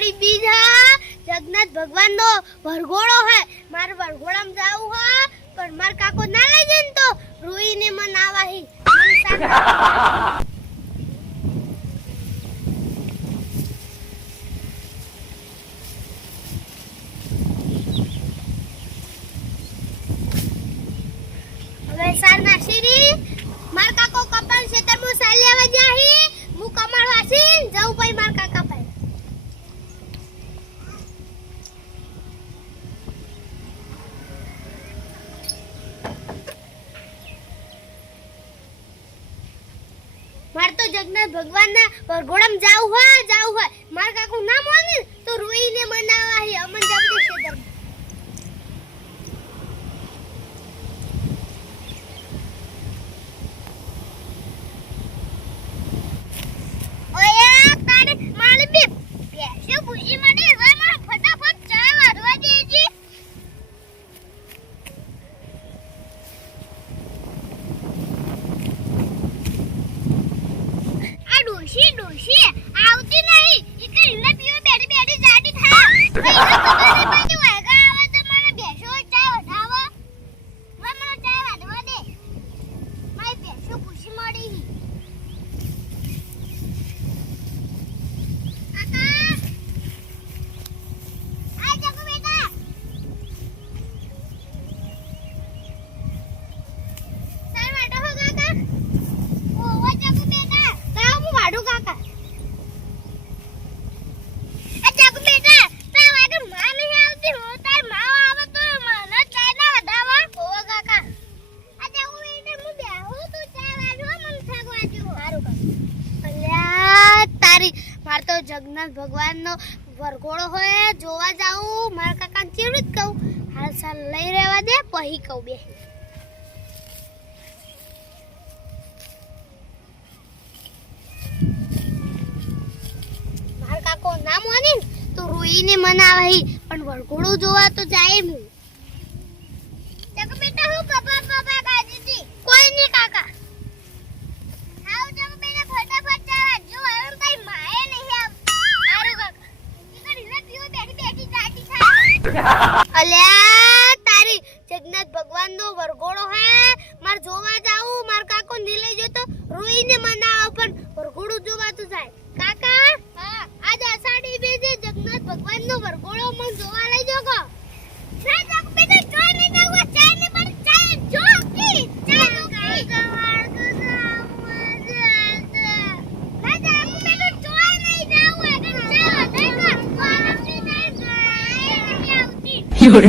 અષાઢી બીજ હા જગન્નાથ ભગવાન નો વરઘોડો હે માર વરઘોડામાં જાવું હા પણ માર કાકો ના લઈ જાય ને તો રોઈને મન આવાહી હવે સાર નાશીરી માર કાકો કપાળ ખેતરમાં સાલ લેવા જાહી હું કમાળ વાસી જાઉં ભાઈ માર કાકા ભાઈ માર તો જગન્નાથ ભગવાનના વરઘોડામાં જાવું હોય માર કાકો ના માને તો રોઈને મનાવા હે અમન જગદીશ ખેતર ઓયા તારે મારે બે પેસે પૂછી મને હવે માર ફટાફટ ચા વાળવા દેજી ડોશી આવતી નહીં ઈ કે ઇલે પીવા બેઠી બેઠી જાડી થા ભાઈ તો મને પાછી વાગા આવે તો મને બેસો ચા વઢાવો હવે મને ચા વાઢવા દે મારી બેસો પૂછી મળી કાકા આ જગુ બેટા તાર વાડો હો કાકા ઓવા જગુ બેટા તા હું વાડું કાકા માર તો જગન્નાથ ભગવાનનો વરઘોડો હોય જોવા જાઉં મારા કાકાને ચેવડું જ કહું હાલ સાલ લઈ રહેવા દે પછી કહું બે મારા કાકો ના માને તો રોઈને મનાવાહી પણ વરઘોડો જોવા તો જાય હું જગ બેટા હું પપ્પા ગાજીજી કોઈ નહીં કાકા આવ જગ બેટા ફટાફટ ચાલ જો હવે તારી માએ નહીં આવ આરું કાકા ઈ કરી લે પીઓ બેઠી જાટી થાય અલ્યા તારી જગન્નાથ ભગવાનનો વરઘોડો હે માર જોવા જાવું માર કાકો ની લઈ જો તો રોઈને મનાવ પણ વરઘોડો જોવા તો જાય કાકા હા આજ અષાઢી બીજે જગન્નાથ ભગવાનનો વરઘોડો મન જોવા લઈ જોગો ના જગ બેટા જોઈ નહીં જાવ ચાય ને પણ ચાય જો કી ચાય નો કી ગવાળ તો You're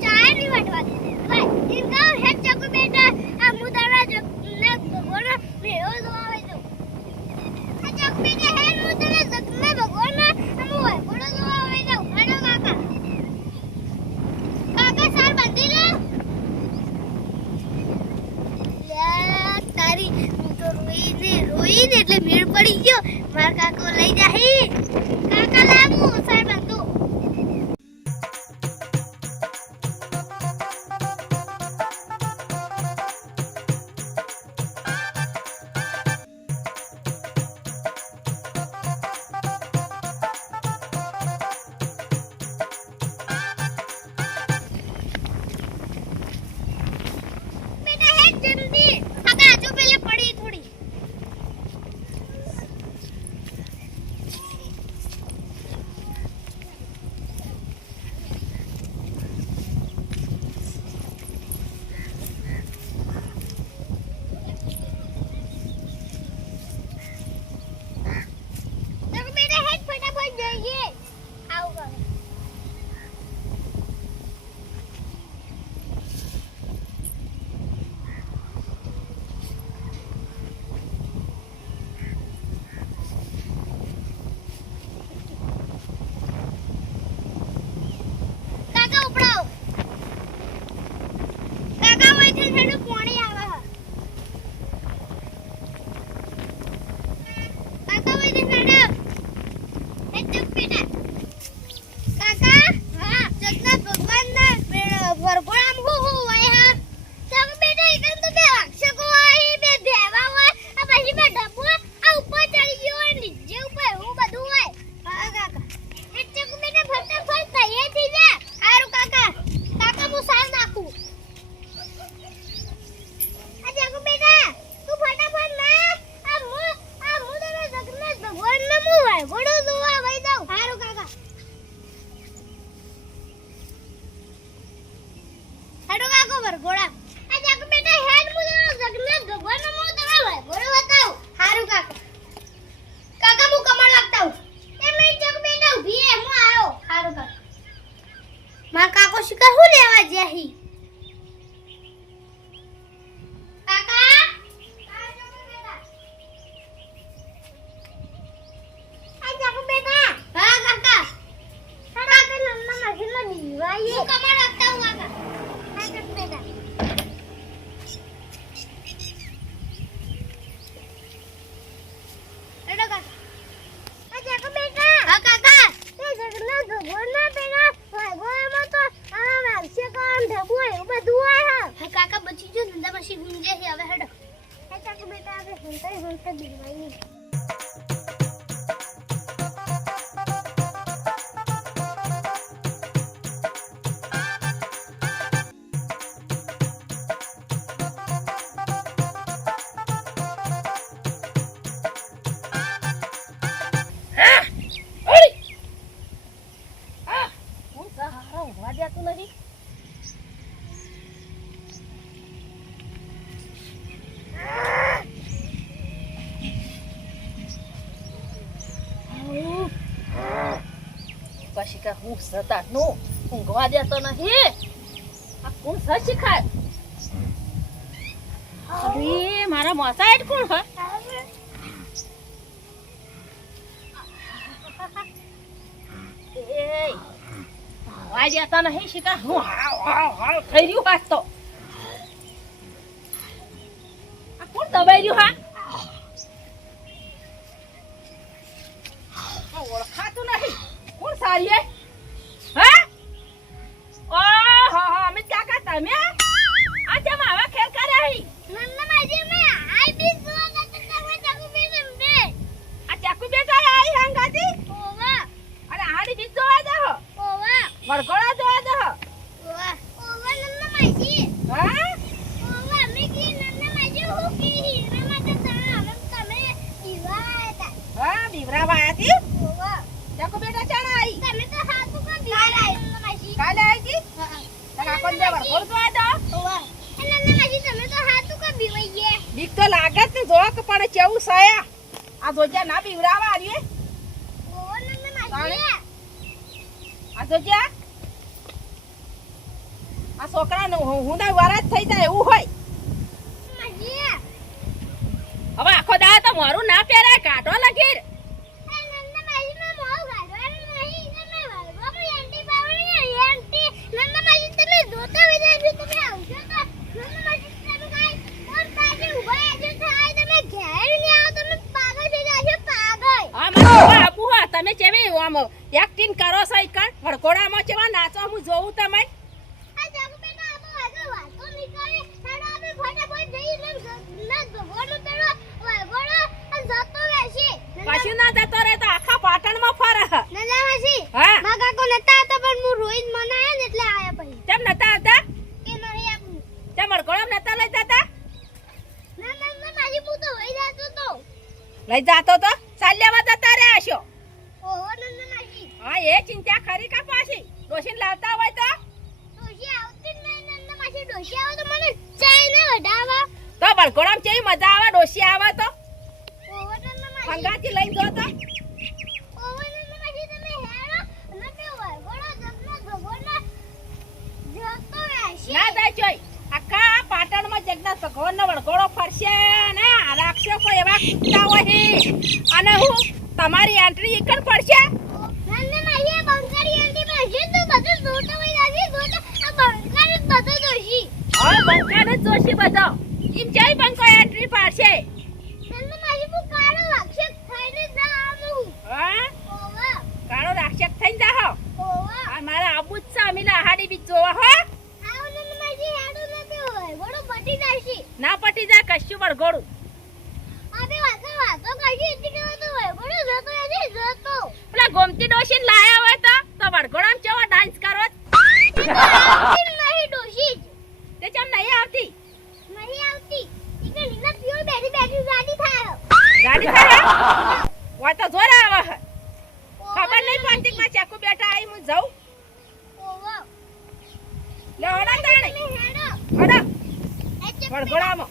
ચાય નહીં વાટવા દે ભાઈ ઇનકા હે વરઘોડા આ જાકો બેટા હેડ મુલો જગન્નાથ ભગવાનનો મો તમે વરઘોડો બતાવો હારું કાકા કાકા હું કમળ લાગતા હું એ મે જાકો બેટા ઉભી હે હું આયો હારું કાકા માર કાકો શિકાર હું લેવા જ્યાહી કાકા આ જાકો બેટા હા કાકા કાકા નન્ના મશીનમાં નીવાય હું કમળ લાગતા હું કાકા આ જાકો બેટા એડો કાકા આ જાકો બેટા હા કાકા એ જગન્નાથ ભગવાનના બેટા ભગવાનમાં તો આ વાક્ષે કામ ઢબુ એવું બધું આ હા કાકા બચી જો નંદા મશી ગુંજે છે હવે હેડો આ જાકો બેટા આપણે હંતાઈ દીવાઈ પછી કે હું સતા નો ઊંઘવા દેતો નહીં આ કોણ સર શીખાય અરે મારા મોસાઈડ કોણ હે એ ઊંઘવા દેતો નહીં શીખા હું હાવ થઈ રહ્યું હાથ તો આ કોણ દબાઈ રહ્યું હા ઓળખાતું નહીં કોણ સારી હે હા ઓહો અમિત કાકા તમે આ જેમ આવા ખેલ કરે હી નન્ના માજી મે આઈ બી જોવા કરતા તમે જાકો બેટા બે આ ચાકુ બેટા આઈ હંગાતી ઓવા અરે હાડી બી જોવા દે હો ઓવા વરકોડા જોવા દે હો ઓવા ઓવા નન્ના માજી હા ઓવા મે કી નન્ના માજી હું કી હીરા માટે તમે દીવાતા હા બીવરાવા આતી ઓવા ચાકુ બેટા ચાણા આઈ તમે તો હાથ ઉપર દીવાતા નન્ના માજી કાલે આઈ કી તને કોણ દે વરકોડ જોવા દે ઓવા એ નન્ના માજી તમે તો હાથ ઉપર બીવાઈએ બીક તો લાગે જ ને જોવા કે પણ કેવું સાયા આ જોજ્યા ના બીવરાવા આર્યે ઓવા નન્ના માજી આ જોજ્યા આ છોકરાનો હુંડા વરાજ થઈ જાય એવું હોય માજી હવે આખો દાડો તો મારું ના પહેરાય કાઢો લગીર એ નન્ના માજી મે મોહ ગાડવાનું નહીં તમે વાળવા એન્ટી પાવણી એન્ટી નન્ના માજી તમે જોતા વિદાય તમે આવજો તો નન્ના માજી તમે કાઈ ઓર પાછે ઉભા આજે થાય તમે ઘેર ને આવો તમે પાગલ થઈ જાશો પાગલ આ મારો બાપુ હા તમે કેવી આમ એક્ટિંગ કરો છો ઈકણ વડકોડામાં કેવા નાચો હું જોઉં તમે આ જાગો બેટા આ તો આગળ વાતો નહીં કરે હેડો આપણે ફટાફટ જઈ ને ના ભગવાનનો પેલો વળગોડો જતો રહેશે પાછી ના જતો રહે તો આખા પાટણમાં ફરે નન્ના માજી હા મા કાકો નતા હતા પણ હું રોઈન મનાયા ને એટલે આયા પછી કેમ નતા આવતા કે નહીં આપું કેમ વડકોડામાં નતા લઈ જતા ના માજી હું તો વઈ જાતો તો લઈ જાતો તો ચાલ્યામાં જતા રહ્યા છો ઓહો નન્ના માજી હા એ ચિંતા ખરી કા પાછી ડોશીને લાવતા હોય તો ડોશી આવતી જ નહીં નન્ના માજી ડોશી આવે તો મને ચાય ને વડાવા તો વડકોડામાં કેવી મજા આવે ડોશી આવે તો ઓહો નન્ના માજી હંગાથી લઈ જો તો ઓહો નન્ના માજી તમે હેરો અને તે વળગોડો જગન્નાથ ભગવાનના જતો રહેશે ના જાય ચોય આખા પાટણમાં જગન્નાથ ભગવાનનો વડકોડો ફરશે ને આ રાક્ષસો એવા કૂદતા હોય છે. અને હું તમારી એન્ટ્રી એકન પડશે નન્ના માજી આ બંકારી એન્ટી પાસે તો બધું જોતો વઈ જાજી જોતો આ બંકારી બધું જોશી હવે બંકાને જ જોશી બધો એમ જઈ બંકો એન્ટ્રી પાડશે નન્ના માજી હું કાળો વાક્ષક થઈને જ આવું હા ઓહો કાળો રાક્ષસ થઈને જાહો ઓહો આ મારા આબુ જ છે અમીલા હાડી બી જોવા હો આવ નન્ના માજી હેડો નથી હોય વડો પટી જાશી ના પટી જાય કશું વડગોડું આપે વાતો કરશી એટલે કે તો હોય વડો જતો નથી જતો પેલા ગોમતી ડોશીને લાયા હોય તો વડગોડામાં કેવો ડાન્સ કરો નહીં ડોશી તે ચમ નહીં આવતી નહીં આવતી ઈ કે નીના પીઓ બેઠી બેઠી ગાડી થાય ગાડી થાય હોય તો જોર આવે હે. ખબર નહીં પડતી કે ચાકુ બેટા આવી હું જાઉં ઓવો લે ઓડા તાણે તમે હેડો હડો એ ચક વળગોળામાં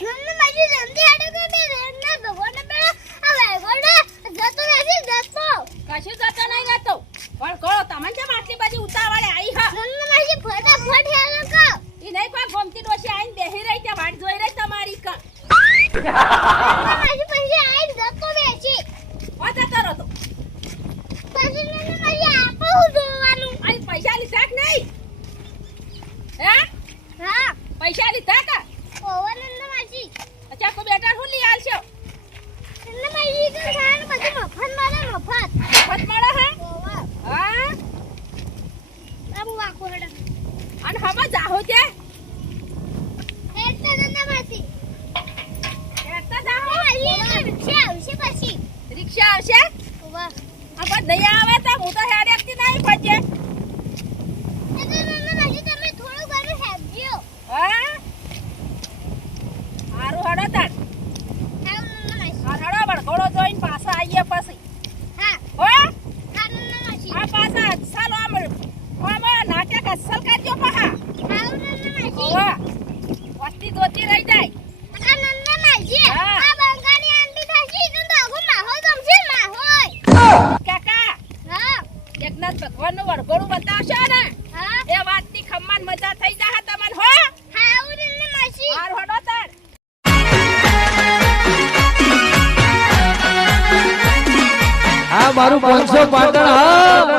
નન્નુ માજી જલ્દી આડો કે બે ના ભગવાન પેલા આ વળગોડો જતો નથી જતો કશું જતો નહીં રહેતો વળગોળો તમને કેમ આટલી બધી ઉતાવળે આવી હા નન્નુ માજી ફટાફટ હેલો કો ઈ નહીં કોઈ ગોમતી ડોશી આઈને બેહી રહી ત્યાં વાટ જોઈ રહી તમારી કા નન્નુ માજી પછી આઈ જતો બેસી ઓ જતો રહો તો પછી નન્નુ માજી આપો હું જોવાનું અરે પૈસા લીધા કે નહીં હે હા પૈસા લીધા કા ઓવા નન્નુ માજી અચ્છા કોઈ બેટા શું લઈ આલશો નન્નુ માજી તો ખાન પછી મફત મારે મફત મફત મળે હે ઓવા હા આબુ વાકો હેડ અને હવે જાહો છે એટલે નન્નુ માજી એટલા જાહો રિક્ષા આવશે પછી રિક્ષા આવશે ઓવા હવે દયા આવે તો હું તો હેડ એકતી નહીં પહોંચે એ તો નન્નુ માજી તમે થોડું ઘણું હેડજો હા હારું હડો તાર હા નન્નુ માજી હાર હડો વળગોળો જોઈને પાછા આવીએ પછી હા હો હા નન્નુ માજી આ પાછા ચાલો આમ નાટક અસલ કરજો પહા હા નન્નુ માજી ઓવા વસ્તી જોતી રહી જાય આ નન્નુ માજી હા. આ બંગાળી આંટી થાશી તો આખો માહો જમશે માહોય કાકા હા જગન્નાથ ભગવાનનું વરઘોડું બતાવશો ને હા એ વાતની ખમ્માન મજા થઈ જાહે તમને હો હા નન્નુ માજી હાર હડો તાર આ મારું 500 પાટણ હા